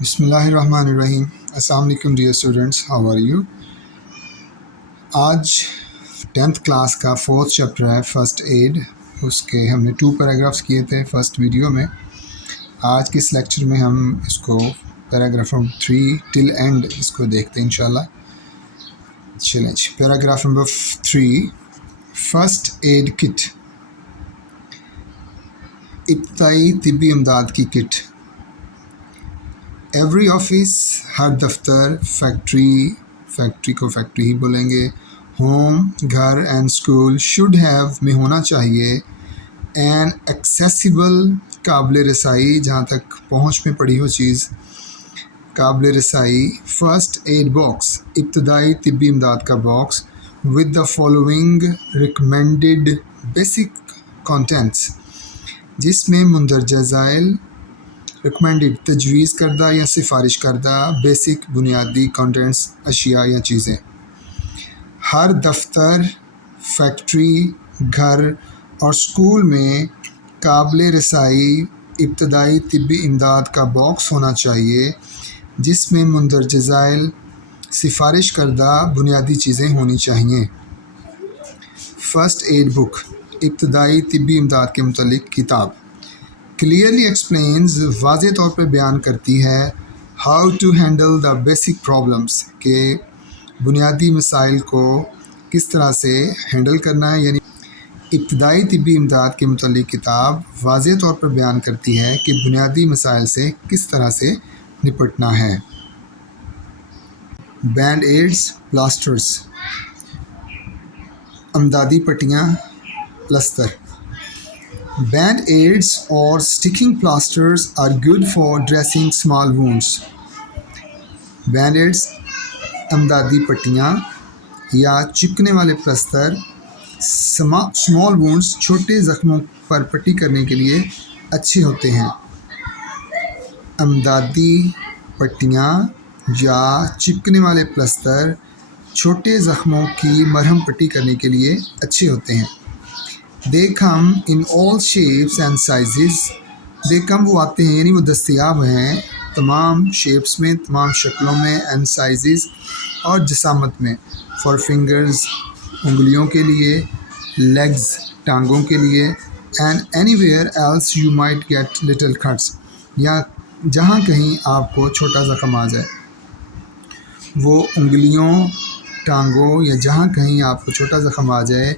بسم اللہ الرحمن الرحیم۔ السلام علیکم dear students, how are you? آج 10th کلاس کا 4th چیپٹر ہے فرسٹ ایڈ۔ اس کے ہم نے 2 پیراگرافس کیے تھے فرسٹ ویڈیو میں۔ آج کے اس لیکچر میں ہم اس کو پیراگراف نمبر 3 ٹل اینڈ اس کو دیکھتے ہیں انشاءاللہ۔ چلیں جی، paragraph number 3، first aid kit, ابتدائی طبی امداد کی کٹ۔ ایوری آفس، ہر دفتر، فیکٹری کو فیکٹری ہی بولیں گے، ہوم، گھر، اینڈ اسکول شوڈ ہیو میں ہونا چاہیے این ایکسیسیبل، قابل رسائی، جہاں تک پہنچ میں پڑی ہو چیز، قابل رسائی، فرسٹ ایڈ باکس، ابتدائی طبی امداد کا box, with the following recommended basic contents, جس میں مندرجہ ذیل ریکمینڈیڈ تجویز کردہ یا سفارش کردہ بیسک بنیادی کانٹینٹس، اشیاء یا چیزیں۔ ہر دفتر، فیکٹری، گھر اور اسکول میں قابل رسائی ابتدائی طبی امداد کا باکس ہونا چاہیے، جس میں مندرجہ ذیل سفارش کردہ بنیادی چیزیں ہونی چاہیے۔ فرسٹ ایڈ بک، ابتدائی طبی امداد کے متعلق کتاب، کلیئرلی ایکسپلینز، واضح طور پر بیان کرتی ہے، how to handle the basic problems, کہ بنیادی مسائل کو کس طرح سے ہینڈل کرنا ہے۔ یعنی ابتدائی طبی امداد کے متعلق کتاب واضح طور پر بیان کرتی ہے کہ بنیادی مسائل سے کس طرح سے نپٹنا ہے۔ بینڈ ایڈز، پلاسٹرز، امدادی پٹیاں، پلستر۔ Band aids or sticking plasters are good for dressing small wounds. Band aids، امدادی پٹیاں یا چپکنے والے پلستر، small wounds، چھوٹے زخموں پر پٹی کرنے کے لیے اچھے ہوتے ہیں۔ امدادی پٹیاں یا چپکنے والے پلستر چھوٹے زخموں کی مرہم پٹی کرنے کے لیے اچھے ہوتے ہیں۔ They come in all shapes and sizes. They come، وہ آتے ہیں یعنی وہ دستیاب ہیں تمام شیپس میں، تمام شکلوں میں، and sizes، اور جسامت میں۔ For fingers، انگلیوں کے لیے، legs، ٹانگوں کے لیے، and anywhere else you might get little cuts، یا جہاں کہیں آپ کو چھوٹا زخم آ جائے۔ وہ انگلیوں، ٹانگوں یا جہاں کہیں آپ کو چھوٹا زخم آ جائے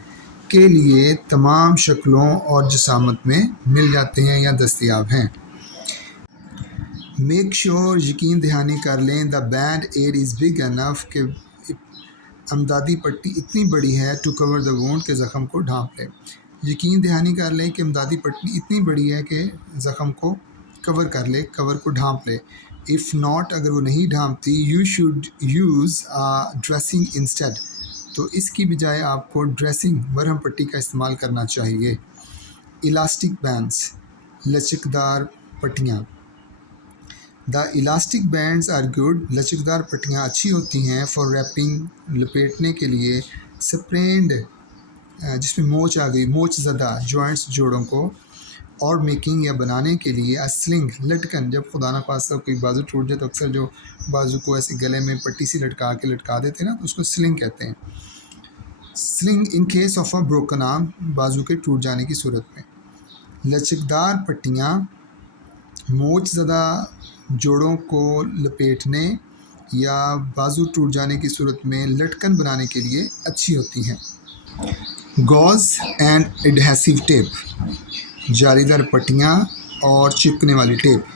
کے لیے تمام شکلوں اور جسامت میں مل جاتے ہیں یا دستیاب ہیں۔ میک شور، یقین دہانی کر لیں، the band aid is big enough, کہ امدادی پٹی اتنی بڑی ہے، ٹو کور دا وونڈ، کہ زخم کو ڈھانپ لے۔ یقین دہانی کر لیں کہ امدادی پٹی اتنی بڑی ہے کہ زخم کو کور کر لے، کور کو ڈھانپ لے۔ اف ناٹ، اگر وہ نہیں ڈھانپتی، you should use dressing instead, تو اس کی بجائے آپ کو ڈریسنگ، مرہم پٹی کا استعمال کرنا چاہیے۔ الاسٹک بینڈز، لچکدار پٹیاں، دا الاسٹک بینڈز آر گڈ، لچکدار پٹیاں اچھی ہوتی ہیں، فار ریپنگ، لپیٹنے کے لیے، سپرینڈ، جس میں موچ آ گئی، موچ زدہ جوائنٹس، جوڑوں کو، اور میکنگ، یا بنانے کے لیے، سلنگ، لٹکن، جب خدا نخواستہ کوئی بازو ٹوٹ جائے تو اکثر جو بازو کو ایسے گلے میں پٹی سی لٹکا دیتے ہیں نا، تو اس کو سلنگ کہتے ہیں۔ Sling in case of a broken arm, بازو کے ٹوٹ جانے کی صورت میں۔ لچکدار پٹیاں موچ زدہ جوڑوں کو لپیٹنے یا بازو ٹوٹ جانے کی صورت میں لٹکن بنانے کے لیے اچھی ہوتی ہیں۔ گوز اینڈ ایڈہیسو ٹیپ، جالی دار پٹیاں اور چپکنے والی ٹیپ۔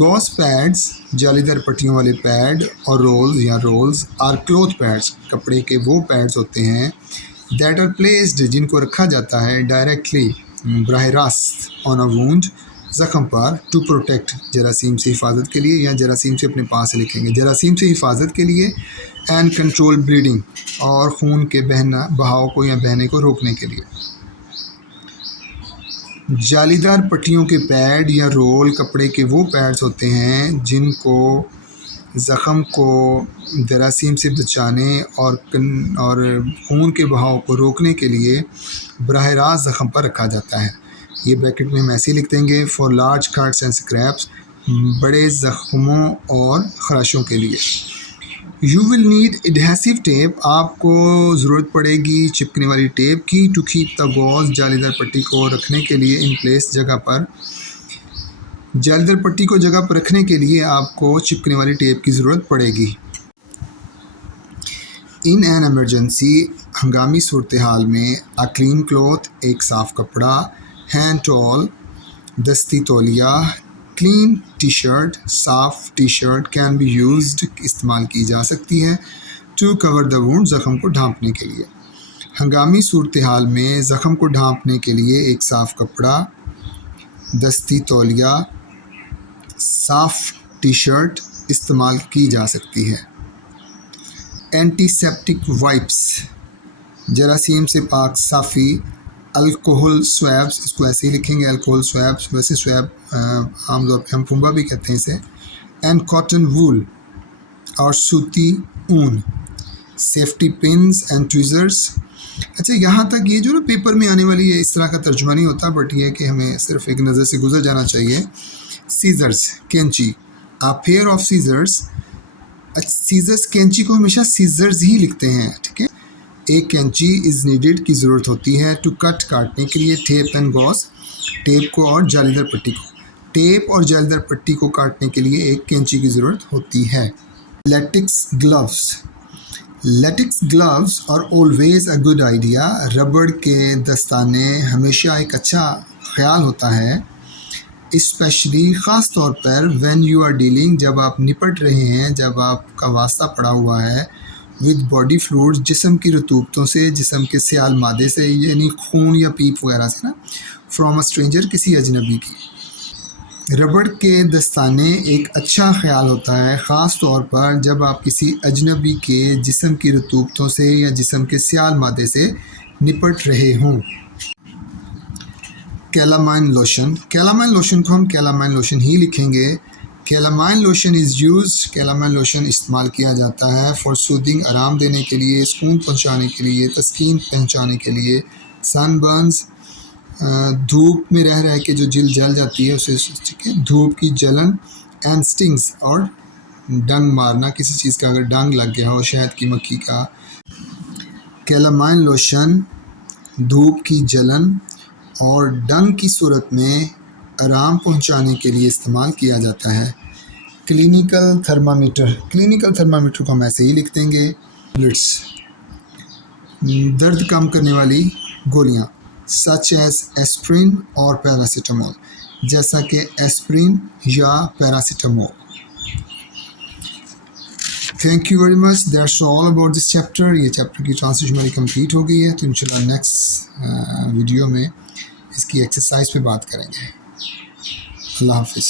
گوز پیڈز، جالی دار پٹیوں والے پیڈ، اور رولز آر کلوتھ پیڈز، کپڑے کے وہ پیڈز ہوتے ہیں، دیٹ آر پلیسڈ، جن کو رکھا جاتا ہے، ڈائریکٹلی، براہ راست، آن اے وونڈ، زخم پر، ٹو پروٹیکٹ، جراثیم سے حفاظت کے لیے، یا جراثیم سے اپنے پاس سے لکھیں گے، جراثیم سے حفاظت کے لیے، اینڈ کنٹرول بلیڈنگ، اور خون کے بہاؤ کو یا بہنے کو روکنے کے لیے۔ جالی دار پٹیوں کے پیڈ یا رول کپڑے کے وہ پیڈز ہوتے ہیں جن کو زخم کو جراثیم سے بچانے اور خون کے بہاؤ کو روکنے کے لیے براہ راست زخم پر رکھا جاتا ہے۔ یہ بریکٹ میں ہم ایسے ہی لکھ دیں گے، for large cuts and scrapes, بڑے زخموں اور خراشوں کے لیے. You will need adhesive tape. آپ کو ضرورت پڑے گی چپکنے والی ٹیپ کی. To keep the gauze. جالی دار پٹی کو رکھنے کے لیے. In place. جگہ پر. جالی دار پٹی کو جگہ پر رکھنے کے لیے آپ کو چپکنے والی ٹیپ کی ضرورت پڑے گی. In an emergency. ہنگامی صورتحال میں. A clean cloth. ایک صاف کپڑا. Hand towel. دستی تولیہ. Clean T-shirt. صاف T-shirt. Can be used. استعمال کی جا سکتی ہے. To cover the wound. زخم کو ڈھانپنے کے لیے. ہنگامی صورتحال میں زخم کو ڈھانپنے کے لیے ایک صاف کپڑا. دستی تولیہ. صاف ٹی شرٹ استعمال کی جا سکتی ہے. Antiseptic wipes. جراثیم سے پاک صافی. الکوہل سویبس. اس کو ایسے ہی لکھیں گے الکوہل سویبس. ویسے سویب عام طور پہ ہم پھمبا بھی کہتے ہیں اسے. And cotton wool. اور سوتی اون. Safety pins and tweezers. اچھا یہاں تک یہ جو نا پیپر میں آنے والی ہے اس طرح کا ترجمہ نہیں ہوتا بٹ یہ کہ ہمیں صرف ایک نظر سے گزر جانا چاہیے. Caesar's. کینچی. A pair of scissors. Caesar's کینچی کو ہمیشہ سیزرز ہی لکھتے ہیں ٹھیک ہے. ایک کینچی از نیڈڈ کی ضرورت ہوتی ہے. ٹو کٹ کاٹنے کے لیے. Tape and گاز. ٹیپ کو اور جالی دار پٹی کو. ٹیپ اور جالی دار پٹی کو کاٹنے کے لیے ایک کینچی کی ضرورت ہوتی ہے. Latex gloves. لیٹکس گلوز اور always a good idea. Rubber کے دستانے ہمیشہ ایک اچھا خیال ہوتا ہے. اسپیشلی خاص طور پر وین یو آر ڈیلنگ. جب آپ نپٹ رہے ہیں. جب آپ کا واسطہ پڑا ہوا ہے. With body fluid. جسم کی رطوبتوں سے. جسم کے سیال مادے سے یعنی خون یا پیپ وغیرہ سے نا. From a stranger. کسی اجنبی کی. ربڑ کے دستانے ایک اچھا خیال ہوتا ہے خاص طور پر جب آپ کسی اجنبی کے جسم کی رطوبتوں سے یا جسم کے سیال مادے سے نپٹ رہے ہوں. کیلامائن لوشن. کیلامائن لوشن کو ہم کیلامائن لوشن ہی لکھیں گے. کیلامائن لوشن از یوز. کیلامائن لوشن استعمال کیا جاتا ہے فار سودنگ. آرام دینے کے لیے. سکون پہنچانے کے لیے. تسکین پہنچانے کے لیے. سن برنز. دھوپ میں رہ رہ کے جو جلد جل جاتی ہے اسے ٹھیک ہے. دھوپ کی جلن. اینڈ سٹنگز. اور ڈنگ مارنا. کسی چیز کا اگر ڈنگ لگ گیا ہو. شہد کی مکھی کا. کیلامائن لوشن دھوپ کی جلن اور ڈنگ کی صورت میں آرام پہنچانے کے لیے استعمال کیا جاتا ہے. Clinical thermometer. کلینیکل تھرمامیٹر کو ہم ایسے ہی لکھ دیں گے. ٹیبلٹس. درد کم کرنے والی گولیاں. سچ ایز ایسپرین اور پیراسیٹامول. جیسا کہ ایسپرین یا paracetamol. Thank you very much. That's all about this chapter. یہ چیپٹر کی ٹرانسلیشن ہماری کمپلیٹ ہو گئی ہے تو انشاءاللہ نیکسٹ ویڈیو میں اس کی ایکسرسائز پہ بات کریں گے. اللہ حافظ.